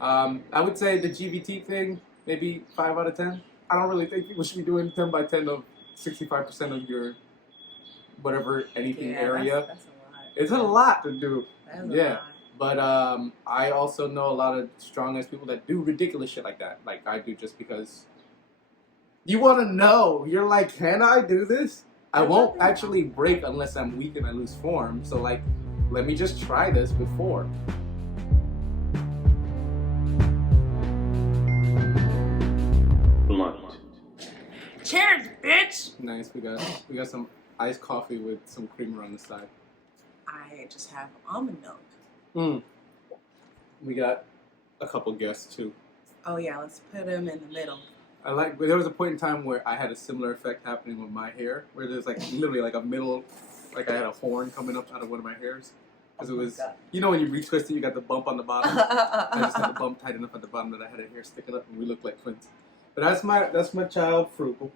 I would say the GVT thing, maybe 5 out of 10. I don't really think people should be doing 10 by 10 of 65% of your whatever anything area. That's a lot. It's a lot to do. That is a Yeah. lot. But I also know a lot of strong ass people that do ridiculous shit like that. Like I do just because you want to know. You're like, can I do this? I won't actually break unless I'm weak and I lose form. So like, let me just try this before. Blunt. Cheers, bitch! Nice. We got some iced coffee with some creamer on the side. I just have almond milk. We got a couple guests too. Oh yeah, let's put them in the middle. There was a point in time where I had a similar effect happening with my hair, where there's like literally like a middle, like I had a horn coming up out of one of my hairs. Because it was, you know when you retwist it, you got the bump on the bottom. I just had the bump tight enough at the bottom that I had a hair sticking up and we looked like twins. But that's my child, Frugal.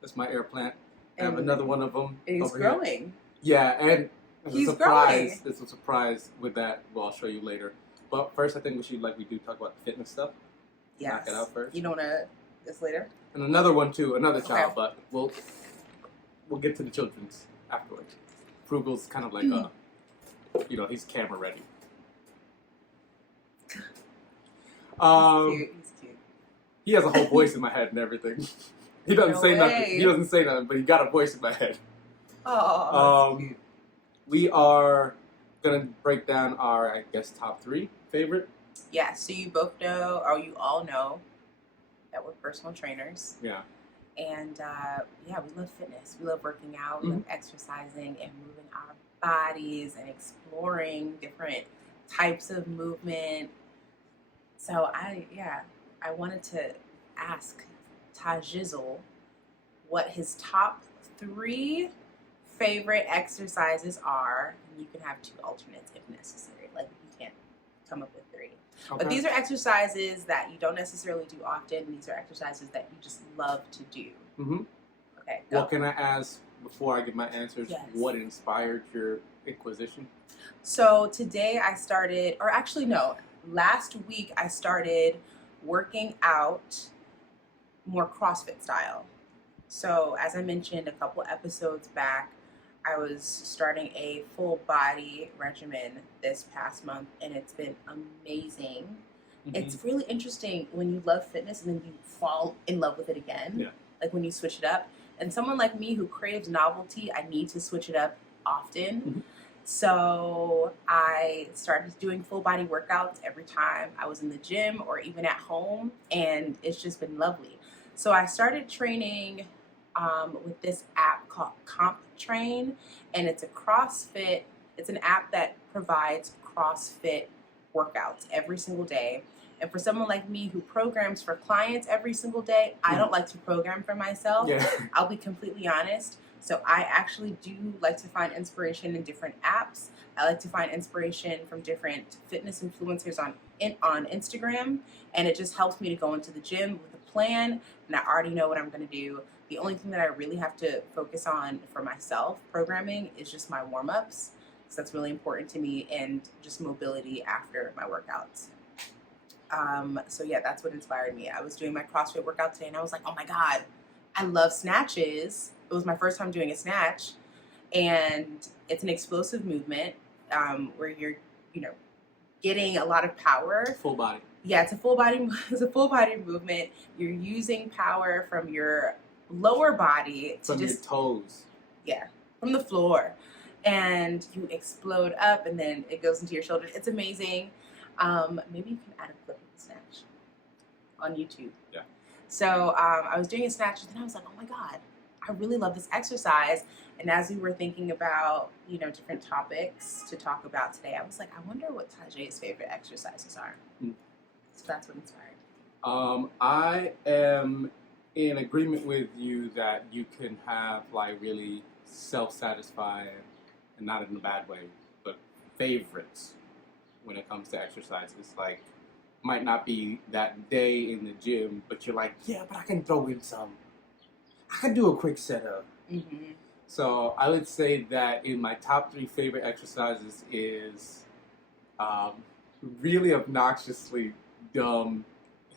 That's my air plant. I have another one of them. He's growing. Here. Yeah, and he's growing. There's a surprise with that. Well, I'll show you later. But first, I think we should talk about the fitness stuff. Yes. Knock it out first. You don't want to this later? And another one too, another child, Okay. but we'll get to the children's afterwards. Frugal's kind of like he's camera ready. He's cute. He has a whole voice in my head and everything. He doesn't say nothing. He doesn't say nothing, but he got a voice in my head. Oh. We are gonna break down our, I guess, top 3 favorite. Yeah. So you both know, or you all know, that we're personal trainers. Yeah. And we love fitness. We love working out. We love exercising and moving our bodies and exploring different types of movement. So I wanted to ask Tajizzle what his top 3 favorite exercises are. And you can have 2 alternates if necessary. Like you can't come up with 3. Okay. But these are exercises that you don't necessarily do often. These are exercises that you just love to do. Mm-hmm. Okay. Go. Well, can I ask, before I give my answers, Yes. what inspired your inquisition? So today I started, or actually no, last week I started working out more CrossFit style. So as I mentioned a couple episodes back, I was starting a full body regimen this past month and it's been amazing. Mm-hmm. It's really interesting when you love fitness and then you fall in love with it again. Yeah. Like when you switch it up. And someone like me who craves novelty, I need to switch it up often. Mm-hmm. So I started doing full body workouts every time I was in the gym or even at home, and it's just been lovely. So I started training with this app called Train, and it's a CrossFit. It's an app that provides CrossFit workouts every single day. And for someone like me who programs for clients every single day, I don't like to program for myself. Yeah. I'll be completely honest. So I actually do like to find inspiration in different apps. I like to find inspiration from different fitness influencers on Instagram. And it just helps me to go into the gym with a plan. And I already know what I'm going to do. The only thing that I really have to focus on for myself programming is just my warm-ups. Because that's really important to me, and just mobility after my workouts. So yeah, that's what inspired me. I was doing my CrossFit workout today and I was like, oh my God, I love snatches. It was my first time doing a snatch, and it's an explosive movement where you're, getting a lot of power. Full body. Yeah, it's a full body movement. You're using power from your lower body to your toes. Yeah, from the floor. And you explode up and then it goes into your shoulders. It's amazing. Maybe you can add a clip of the snatch on YouTube. Yeah. So I was doing a snatch and then I was like, oh my God, I really love this exercise. And as we were thinking about, different topics to talk about today, I was like, I wonder what Tajay's favorite exercises are. So that's what inspired. I am in agreement with you that you can have like really self-satisfying, and not in a bad way, but favorites when it comes to exercises. Like, might not be that day in the gym, but you're like, yeah, but I can throw in some. I can do a quick setup. Mm-hmm. So I would say that in my top 3 favorite exercises is really obnoxiously dumb,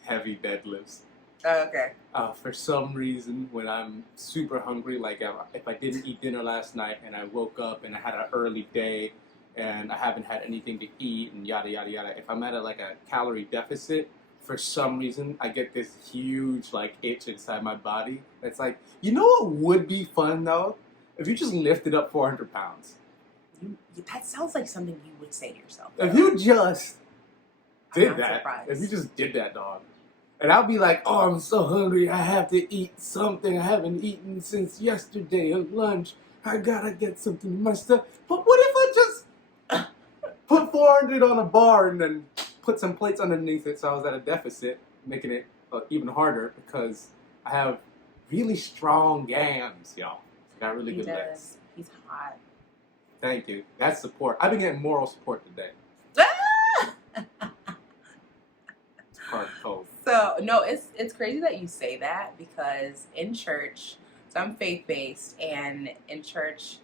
heavy deadlifts. Oh, okay. For some reason, when I'm super hungry, like if I didn't eat dinner last night and I woke up and I had an early day and I haven't had anything to eat and yada yada yada, if I'm at a calorie deficit, for some reason I get this huge like itch inside my body. It's like, you know what would be fun though? If you just lifted up 400 pounds. That sounds like something you would say to yourself. If you just I'm did not that, surprised. if you just did that, dog. And I'll be like, oh, I'm so hungry. I have to eat something. I haven't eaten since yesterday at lunch. I gotta get something in my stuff. But what if I just put 400 on a bar and then put some plates underneath it so I was at a deficit, making it even harder because I have really strong gams, y'all. Got really good legs. He's hot. Thank you. That's support. I've been getting moral support today. Hard code. So no, it's crazy that you say that because in church, so I'm faith based, and in church,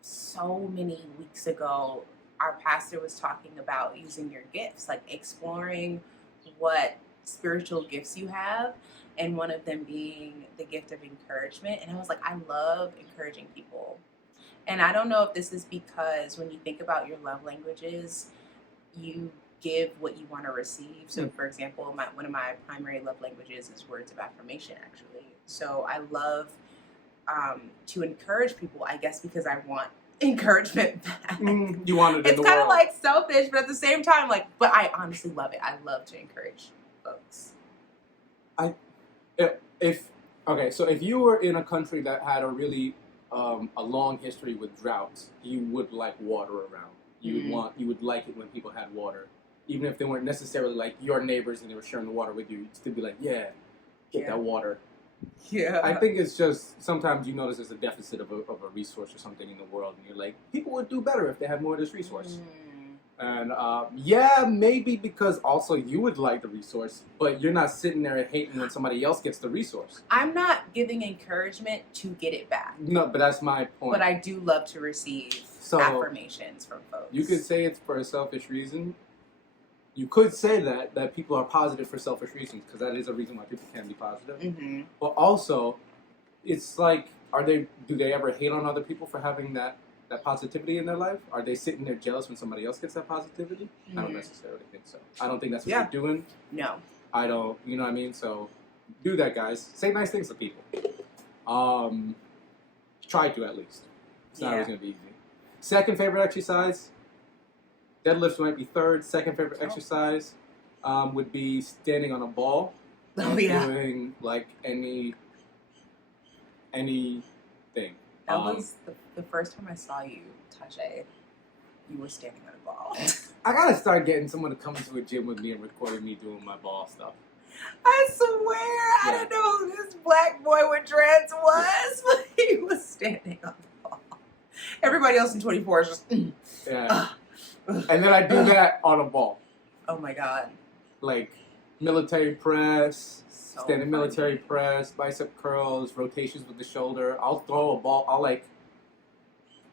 so many weeks ago, our pastor was talking about using your gifts, like exploring what spiritual gifts you have, and one of them being the gift of encouragement. And I was like, I love encouraging people. And I don't know if this is because when you think about your love languages, you give what you want to receive. So, for example, one of my primary love languages is words of affirmation, actually. So I love to encourage people, I guess, because I want encouragement back. You want it in the world. It's kind of like selfish, but at the same time, like, but I honestly love it. I love to encourage folks. So if you were in a country that had a really a long history with droughts, you would like water around. You would like it when people had water, even if they weren't necessarily like your neighbors and they were sharing the water with you. You'd still be like, get that water. Yeah. I think it's just sometimes you notice there's a deficit of a resource or something in the world, and you're like, people would do better if they had more of this resource. And maybe because also you would like the resource, but you're not sitting there hating when somebody else gets the resource. I'm not giving encouragement to get it back. No, but that's my point. But I do love to receive affirmations from folks. You could say it's for a selfish reason. You could say that people are positive for selfish reasons, because that is a reason why people can be positive. Mm-hmm. But also, it's like, do they ever hate on other people for having that positivity in their life? Are they sitting there jealous when somebody else gets that positivity? I don't necessarily think so. I don't think that's what you're doing. No. I don't, you know what I mean? So, do that, guys. Say nice things to people. Try to, at least. It's not always going to be easy. Second favorite exercise, deadlifts might be third. Second favorite exercise would be standing on a ball. Doing, like, anything. That was the first time I saw you, Tajay. You were standing on a ball. I gotta start getting someone to come into a gym with me and recording me doing my ball stuff. I swear, I didn't know who this black boy with dreads was, but he was standing on the ball. Everybody else in 24 is just... Yeah. And then I do that on a ball. Oh my God. Like military press, standing military press, bicep curls, rotations with the shoulder. I'll throw a ball. I'll like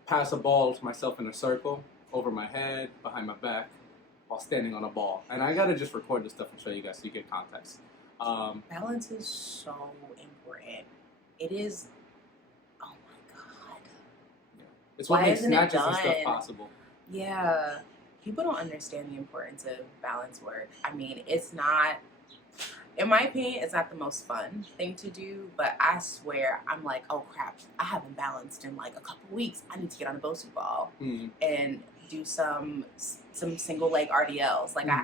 pass a ball to myself in a circle over my head, behind my back, while standing on a ball. And I gotta just record this stuff and show you guys so you get context. Balance is so important. It is. Oh my God. Yeah. It's what makes snatches and stuff possible. Yeah. People don't understand the importance of balance work. I mean, it's not, in my opinion, it's not the most fun thing to do, but I swear, I'm like, oh crap, I haven't balanced in like a couple weeks. I need to get on a Bosu ball and do some single leg RDLs. Like I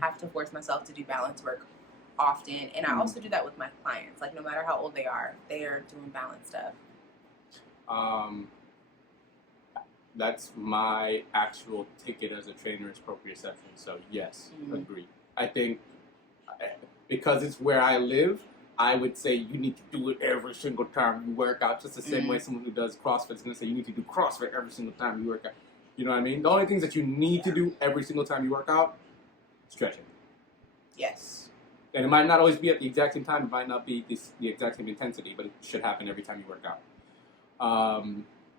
have to force myself to do balance work often. And I also do that with my clients. Like no matter how old they are doing balance stuff. That's my actual ticket as a trainer is proprioception. So yes, agree. I think because it's where I live, I would say you need to do it every single time you work out. Just the same way someone who does CrossFit is going to say you need to do CrossFit every single time you work out. You know what I mean? The only things that you need to do every single time you work out, stretching. Yes. And it might not always be at the exact same time. It might not be the exact same intensity, but it should happen every time you work out.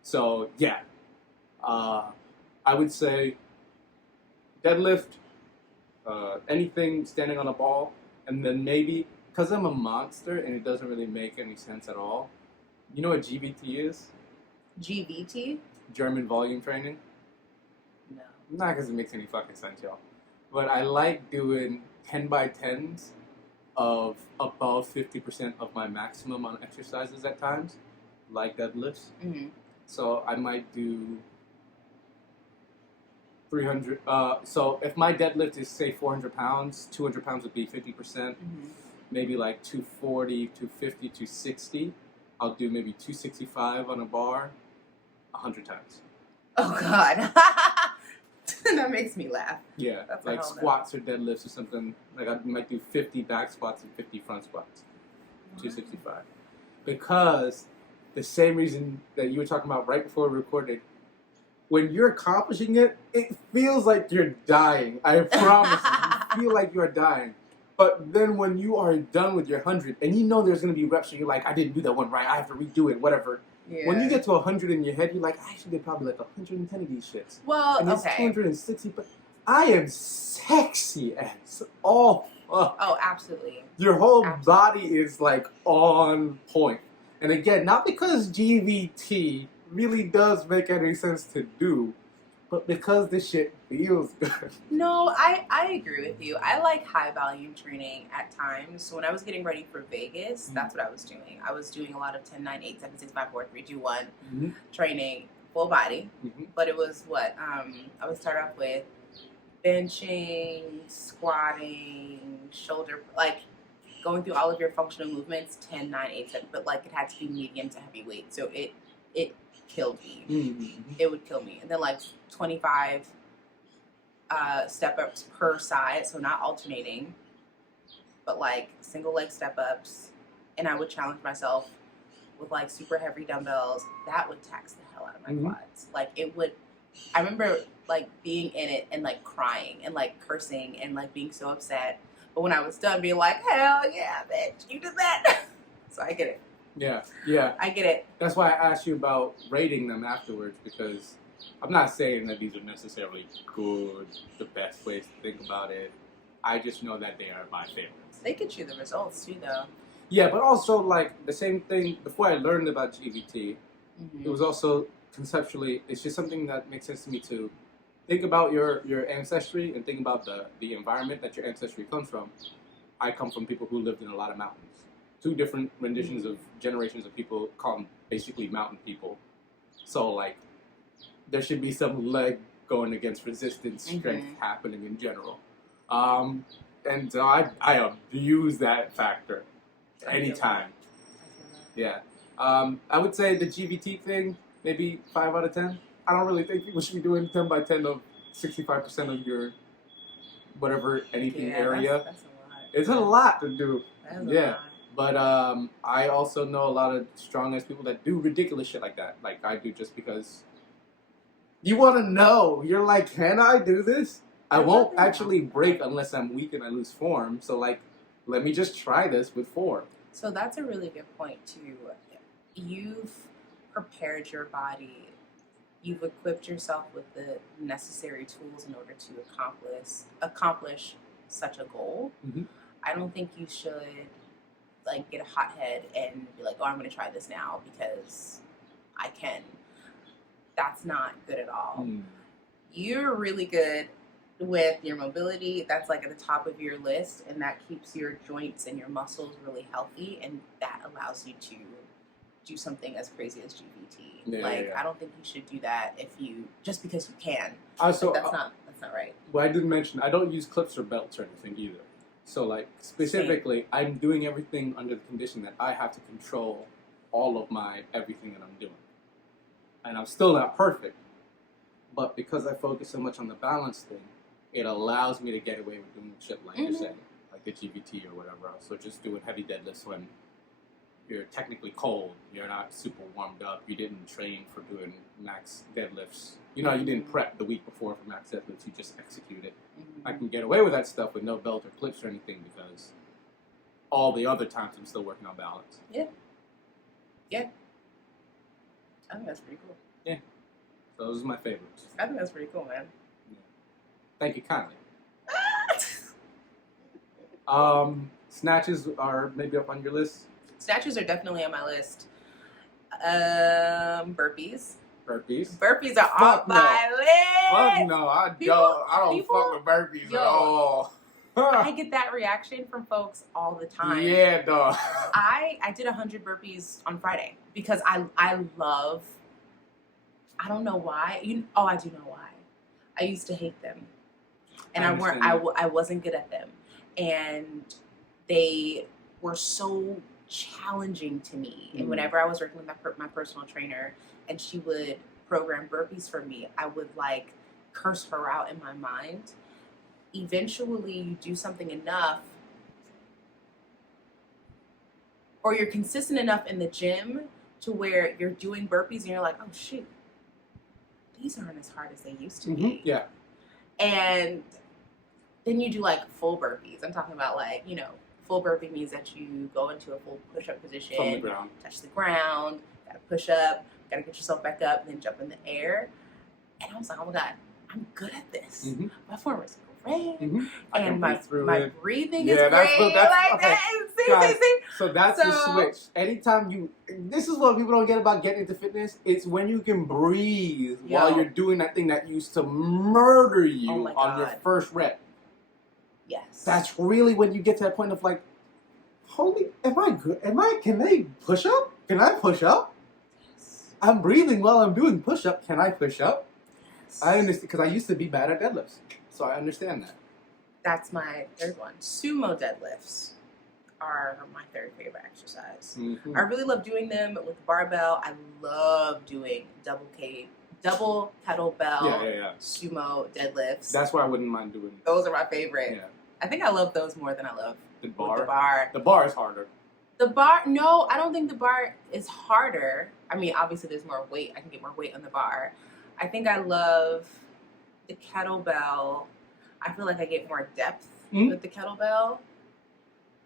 So, yeah. I would say deadlift, anything standing on a ball, and then maybe because I'm a monster and it doesn't really make any sense at all. You know what GVT is? GVT? German volume training. No. Not because it makes any fucking sense, y'all. But I like doing 10 by 10s of above 50% of my maximum on exercises at times, like deadlifts. Mm-hmm. So I might do 300. So if my deadlift is, say, 400 pounds, 200 pounds would be 50%. Mm-hmm. Maybe like 240, 250, 260. I'll do maybe 265 on a bar 100 times. Oh, God. That makes me laugh. Yeah, That's like squats or deadlifts or something. Like I might do 50 back squats and 50 front squats. 265. Because the same reason that you were talking about right before we recorded, when you're accomplishing it, it feels like you're dying. I promise you. You feel like you're dying. But then when you are done with your 100, and you know there's going to be reps where you're like, I didn't do that one right, I have to redo it, whatever. Yeah. When you get to 100 in your head, you're like, I actually did probably like 110 of these shits. Well, and it's okay. 260, but I am sexy as all fuck. Oh, absolutely. Your whole Absolutely. body is like on point. And again, not because GVT really does make any sense to do, but because this shit feels good. No, I agree with you. I like high volume training at times. So when I was getting ready for Vegas, that's what I was doing. I was doing a lot of 10, 9, 8, 7, 6, 5, 4, 3, 2, 1 training, full body. But it was what? I would start off with benching, squatting, shoulder, like going through all of your functional movements, 10, 9, 8, 7, but like it had to be medium to heavy weight. So it killed me. It would kill me. And then like 25 step ups per side, so not alternating, but like single leg step ups. And I would challenge myself with like super heavy dumbbells. That would tax the hell out of my quads. Like it would. I remember like being in it and like crying and like cursing and like being so upset. But when I was done, being like, hell yeah, bitch, you did that. So I get it. Yeah. I get it. That's why I asked you about rating them afterwards, because I'm not saying that these are necessarily good, the best ways to think about it. I just know that they are my favorites. They get you the results too, though. Yeah, but also like the same thing, before I learned about GVT, it was also conceptually, it's just something that makes sense to me to think about your ancestry and think about the environment that your ancestry comes from. I come from people who lived in a lot of mountains. 2 different renditions of generations of people call them basically mountain people. So like, there should be some leg going against resistance strength happening in general. And so I abuse that factor anytime. Yeah. I would say the GVT thing, maybe 5 out of 10. I don't really think people should be doing 10 by 10 of 65% of your whatever anything area. That's a lot. It's a lot to do. That's a lot. But I also know a lot of strong-ass people that do ridiculous shit like that. Like I do, just because you want to know. You're like, can I do this? I won't actually break unless I'm weak and I lose form. So like, let me just try this with form. So that's a really good point too. You've prepared your body. You've equipped yourself with the necessary tools in order to accomplish such a goal. I don't think you should like get a hot head and be like, oh, I'm going to try this now because I can. That's not good at all. You're really good with your mobility. That's like at the top of your list, and that keeps your joints and your muscles really healthy, and that allows you to do something as crazy as GVT. I don't think you should do that if you just because you can. Also, that's not right. Well, I didn't mention I don't use clips or belts or anything either. So like specifically, I'm doing everything under the condition that I have to control all of my everything that I'm doing, and I'm still not perfect. But because I focus so much on the balance thing, it allows me to get away with doing shit like you're saying, like the GVT or whatever else. So just doing heavy deadlifts when you're technically cold, you're not super warmed up, you didn't train for doing max deadlifts. You know, you didn't prep the week before for max deadlifts, you just execute it. I can get away with that stuff with no belt or clips or anything because all the other times I'm still working on balance. Yeah. I think that's pretty cool. Yeah. So those are my favorites. I think that's pretty cool, man. Yeah. Thank you kindly. Snatches are maybe up on your list. Snatches are definitely on my list. Burpees. Burpees are Fuck on my list. Fuck no, I don't fuck with burpees at all. I get that reaction from folks all the time. Yeah, dog. I did 100 burpees on Friday because I love. I don't know why. I do know why. I used to hate them, and I wasn't good at them, and they were so challenging to me. And whenever I was working with my personal trainer, and she would program burpees for me, I would like curse her out in my mind. Eventually, you do something enough, or you're consistent enough in the gym to where you're doing burpees and you're like, oh shoot, these aren't as hard as they used to be. Yeah. And then you do like full burpees. I'm talking about like, full burpee means that you go into a full push-up position, from the ground, touch the ground, gotta push up, gotta get yourself back up, and then jump in the air. And I was like, oh my God, I'm good at this. My form is great. And my breathing is great. So that's the switch. Anytime this is what people don't get about getting into fitness. It's when you can breathe while you're doing that thing that used to murder you on your first rep. Yes. That's really when you get to that point of like, holy, am I good? Can I push up? Can I push up? Yes. I'm breathing while I'm doing push up. Can I push up? Yes. I understand, because I used to be bad at deadlifts. So I understand that. That's my third one. Sumo deadlifts are my third favorite exercise. I really love doing them with the barbell. I love doing double kettlebell sumo deadlifts. That's why I wouldn't mind doing. Those are my favorite. Yeah. I think I love those more than I love the bar. The bar is harder. No, I don't think the bar is harder. I mean, obviously there's more weight. I can get more weight on the bar. I think I love the kettlebell. I feel like I get more depth with the kettlebell.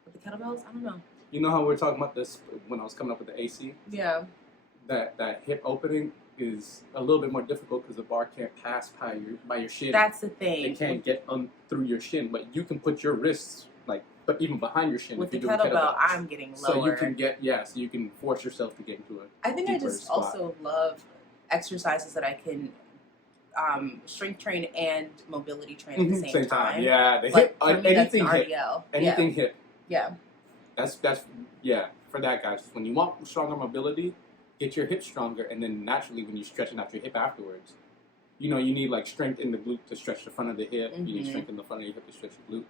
With the kettlebells, I don't know. You know how we were talking about this when I was coming up with the AC? Yeah. That hip opening is a little bit more difficult because the bar can't pass by your shin. That's the thing. It can't get through your shin, but you can put your wrists but even behind your shin. With the kettlebell, I'm getting lower. So you can so you can force yourself to get into it. I think I just also love exercises that I can strength train and mobility train at the same time. Yeah, the hip, anything hip. Anything hip. Yeah. That's for that, guys. When you want stronger mobility, get your hips stronger, and then naturally when you're stretching out your hip afterwards, you need like strength in the glute to stretch the front of the hip. You need strength in the front of your hip to stretch the glute.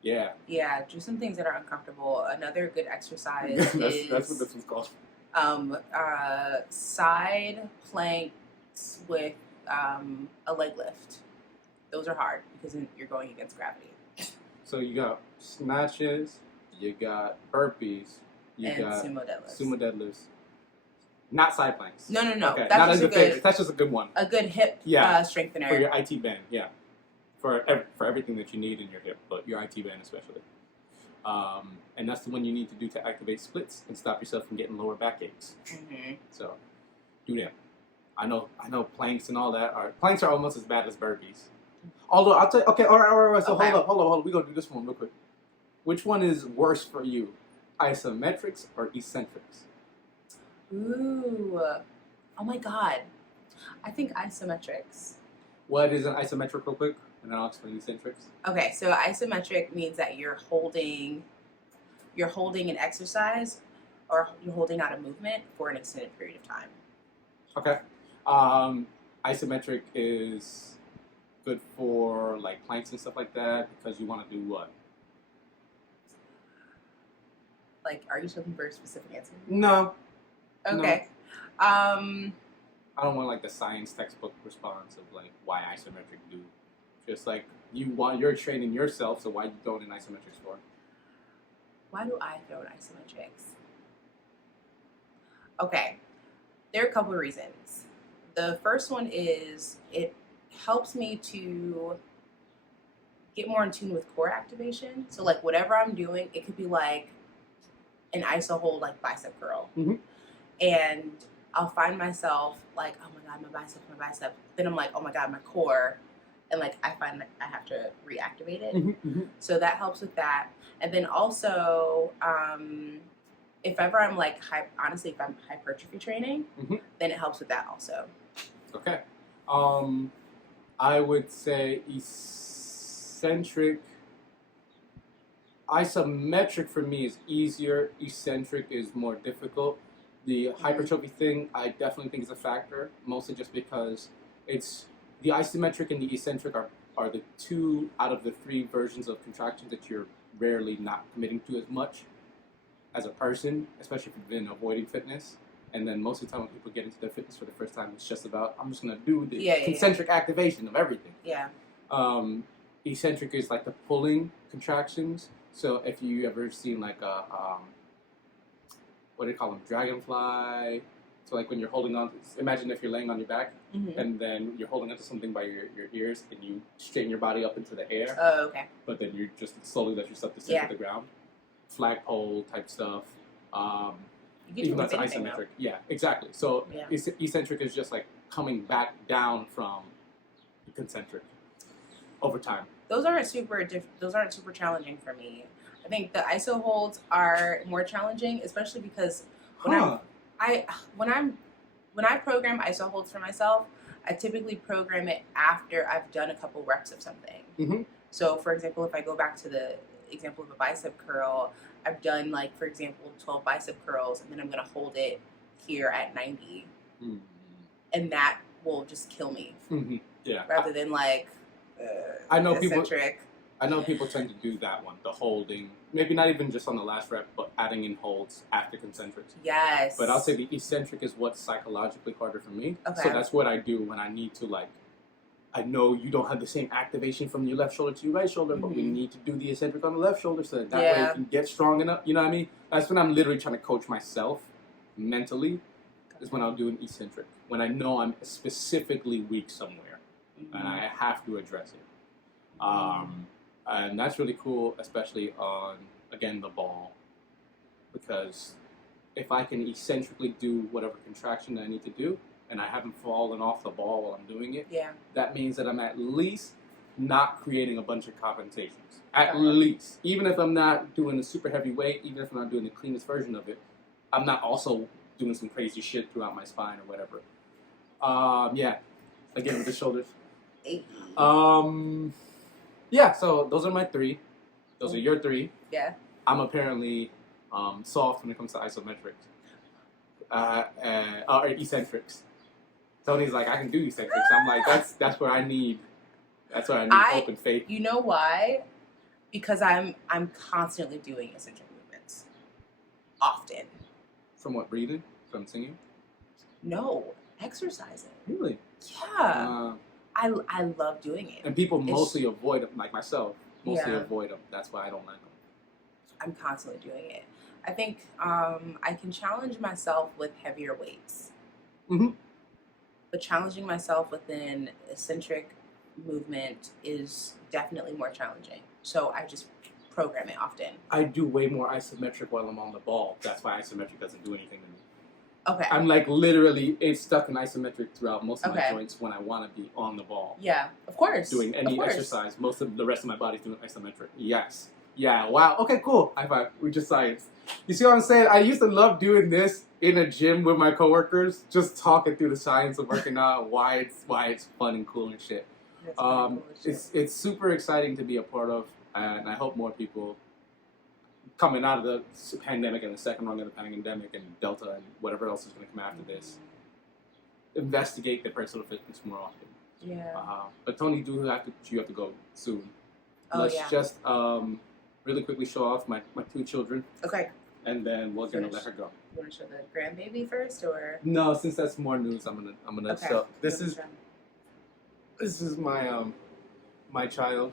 Yeah. Yeah, do some things that are uncomfortable. Another good exercise is that's what this one's called. Side planks with a leg lift. Those are hard because you're going against gravity. So you got snatches, you got burpees, you got sumo deadlifts. Sumo deadlifts. Not side planks. No. Okay. That's just a good one. A good hip strengthener. For your IT band, yeah. For everything that you need in your hip, but your IT band especially. And that's the one you need to do to activate splits and stop yourself from getting lower back aches. So, do that. I know planks and all that planks are almost as bad as burpees. Although I'll tell you, okay, all right. So hold up. We're gonna do this one real quick. Which one is worse for you, isometrics or eccentrics? Ooh, oh my God, I think isometrics. What is an isometric, real quick, and then I'll explain eccentrics. Okay, so isometric means that you're holding an exercise or you're holding out a movement for an extended period of time. Okay. Isometric is good for like planks and stuff like that because you want to do what? Like, are you looking for a specific answer? No. Okay. No. I don't want like the science textbook response of like why isometric do. Just like you're training yourself, so why you throw it in isometrics for? Why do I throw in isometrics? Okay. There are a couple of reasons. The first one is it helps me to get more in tune with core activation. So like whatever I'm doing, it could be like an iso hold, like bicep curl. And I'll find myself like, oh my God, my bicep. Then I'm like, oh my God, my core. and like I find that I have to reactivate it. Mm-hmm. So that helps with that. And then also, if ever I'm like honestly, if I'm hypertrophy training, then it helps with that also. Okay. I would say eccentric. Isometric for me is easier. Eccentric is more difficult. The hypertrophy thing, I definitely think is a factor, mostly just because it's the isometric and the eccentric are the 2 out of the 3 versions of contractions that you're rarely not committing to as much as a person, especially if you've been avoiding fitness. And then most of the time when people get into their fitness for the first time, it's just about, I'm just going to do the concentric activation of everything. Yeah. Eccentric is like the pulling contractions. So if you ever seen like a, what do you call them, dragonfly? So like when you're holding on, imagine if you're laying on your back and then you're holding onto something by your ears and you straighten your body up into the air. Oh, okay. But then you just slowly let yourself descend to the ground. Flagpole type stuff. Even that's isometric. Yeah, exactly. So eccentric is just like coming back down from concentric over time. Those aren't super challenging for me. I think the iso holds are more challenging, especially because when I program iso holds for myself, I typically program it after I've done a couple reps of something. So, for example, if I go back to the example of a bicep curl, I've done, like, for example, 12 bicep curls, and then I'm going to hold it here at 90. And that will just kill me. Yeah. Rather than, like, I know eccentric. people tend to do that one, the holding. Maybe not even just on the last rep, but adding in holds after concentrics. Yes. But I'll say the eccentric is what's psychologically harder for me. Okay. So that's what I do when I need to, like, I know you don't have the same activation from your left shoulder to your right shoulder, but we need to do the eccentric on the left shoulder so that way you can get strong enough. You know what I mean? That's when I'm literally trying to coach myself mentally, is when I'll do an eccentric. When I know I'm specifically weak somewhere and I have to address it. And that's really cool, especially on, again, the ball. Because if I can eccentrically do whatever contraction that I need to do, and I haven't fallen off the ball while I'm doing it, that means that I'm at least not creating a bunch of compensations. At least. Even if I'm not doing a super heavy weight, even if I'm not doing the cleanest version of it, I'm not also doing some crazy shit throughout my spine or whatever. Again, with the shoulders. Yeah, so those are my 3. Those are your 3. Yeah. I'm apparently soft when it comes to isometrics. Or eccentrics. Tony's like, I can do eccentrics. I'm like, that's where I need hope and faith. You know why? Because I'm constantly doing eccentric movements. Often. From what, breathing? From singing? No, exercising. Really? Yeah. I love doing it. And people mostly avoid them, like myself. Avoid them. That's why I don't like them. I'm constantly doing it. I think I can challenge myself with heavier weights. But challenging myself with an eccentric movement is definitely more challenging. So I just program it often. I do way more isometric while I'm on the ball. That's why isometric doesn't do anything to me. Okay. I'm like literally, it's stuck in isometric throughout most of my joints when I want to be on the ball. Yeah, of course. Doing any exercise. Most of the rest of my body's doing isometric. Yes. Yeah, wow. Okay, cool. High five. We just science. You see what I'm saying? I used to love doing this in a gym with my coworkers, just talking through the science of working out, why it's fun and cool and shit. It's super exciting to be a part of, and I hope more people coming out of the pandemic and the second rung of the pandemic and Delta and whatever else is going to come after this, investigate their personal fitness more often. Yeah. But Tony, you have to go soon. Let's just really quickly show off my 2 children. Okay. And then we're gonna let her go. You want to show the grandbaby first, or no? Since that's more news, I'm gonna. Okay. So this is my my child.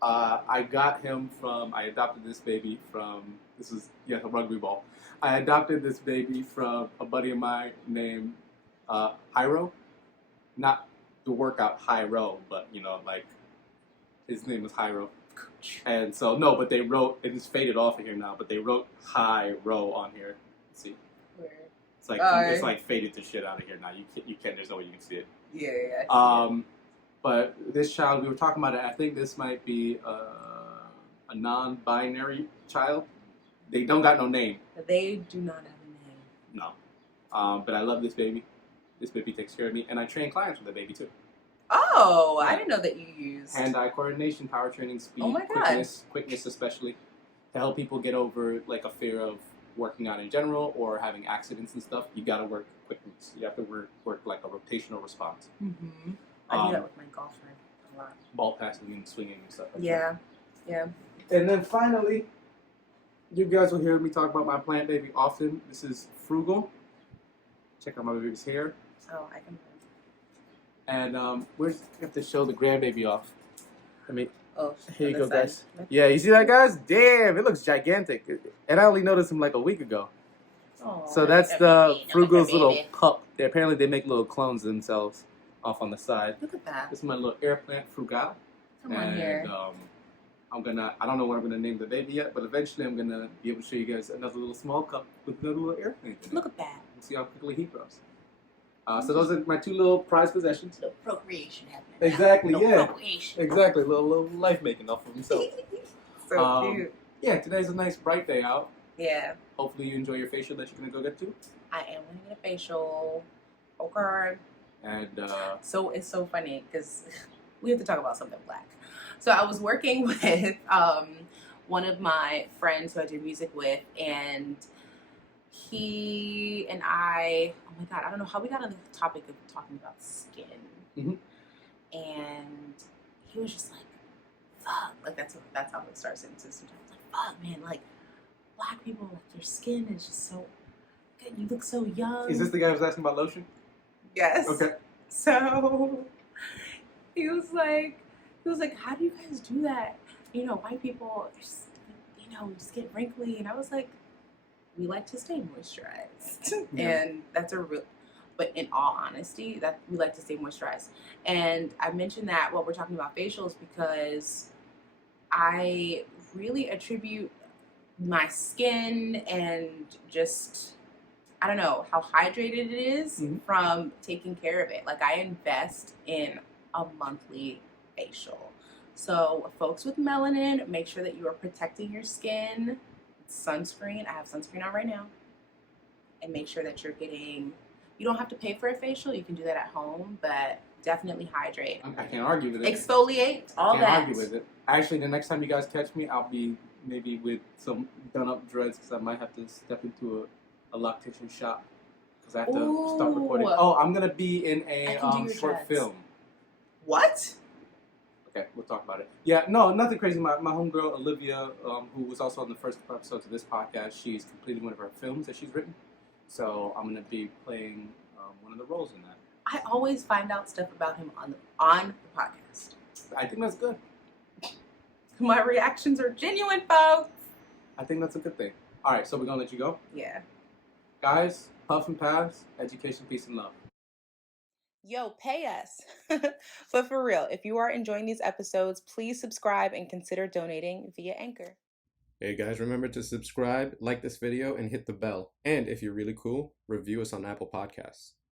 I got him from. I adopted this baby from. This is a rugby ball. I adopted this baby from a buddy of mine named Hyro. Not the workout Hyro, but like his name was Hyro. And so but they wrote, it's faded off of here now, but they wrote high row on here. Let's see. Where? It's like faded to shit out of here now. You can't. There's no way you can see it. Yeah. But this child, we were talking about it. I think this might be a non-binary child. They don't got no name. They do not have a name. No. But I love this baby. This baby takes care of me, and I train clients with the baby too. Oh, I didn't know that you used Hand-eye coordination, power training, speed, Oh my God. quickness especially, to help people get over like a fear of working out in general or having accidents and stuff. You gotta work quickness. You have to work like a rotational response. Mm-hmm. I do that with my golfer a lot. Ball passing and swinging and stuff like Yeah. that. And then finally, you guys will hear me talk about my plant baby often. This is Frugal. Check out my baby's hair. Oh, I can. And we have to show the grandbaby off. Oh, Here you on go, this guys. side. Yeah, you see that, guys? Damn, it looks gigantic. And I only noticed him like a week ago. Oh, So that's the Frugal's little pup. Apparently they make little clones of themselves off on the side. Look at that. This is my little air plant, Frugal. Come on here. I don't know what I'm gonna name the baby yet, but eventually I'm gonna be able to show you guys another little small cup with another little air plant in it. Look at that. And see how quickly he grows. So those are my two little prized possessions. Little procreation happening. Exactly, Little yeah. procreation. Exactly, little life making off of himself. So cute. Yeah, today's a nice bright day out. Yeah. Hopefully you enjoy your facial that you're gonna go get to. I am going to get a facial. Okay. And So it's so funny because we have to talk about something black. So I was working with one of my friends who I do music with, and he and I, oh my God, I don't know how we got on the topic of talking about skin. Mhm. And he was just like, fuck, like that's how it starts into sometimes. Like, fuck, man, like black people, like your skin is just so good. You look so young. is this the guy who was asking about lotion? Yes. Okay. So he was like, how do you guys do that? You know, white people, just, just get wrinkly. And I was like, we like to stay moisturized. Yeah. And that's but in all honesty, that we like to stay moisturized. And I mentioned that while we're talking about facials because I really attribute my skin and just, I don't know, how hydrated it is from taking care of it. Like I invest in a monthly facial. So folks with melanin, make sure that you are protecting your skin. Sunscreen, I have sunscreen on right now. And make sure that you're getting, you don't have to pay for a facial, you can do that at home, but definitely hydrate. I can't argue with it. Exfoliate, all I that. can't argue with it. Actually, the next time you guys catch me, I'll be maybe with some done up dreads because I might have to step into a loctician shop because I have to start recording. Oh, I'm gonna be in a short film. What? Okay, we'll talk about it. Yeah, no, nothing crazy. My homegirl Olivia, who was also on the first episodes of this podcast, she's completing one of her films that she's written. So I'm gonna be playing one of the roles in that. I always find out stuff about him on the podcast. I think that's good. My reactions are genuine, folks. I think that's a good thing. All right, so we're gonna let you go. Yeah. Guys, puff and pass, education, peace, and love. Yo, pay us. But for real, if you are enjoying these episodes, please subscribe and consider donating via Anchor. Hey guys, remember to subscribe, like this video, and hit the bell. And if you're really cool, review us on Apple Podcasts.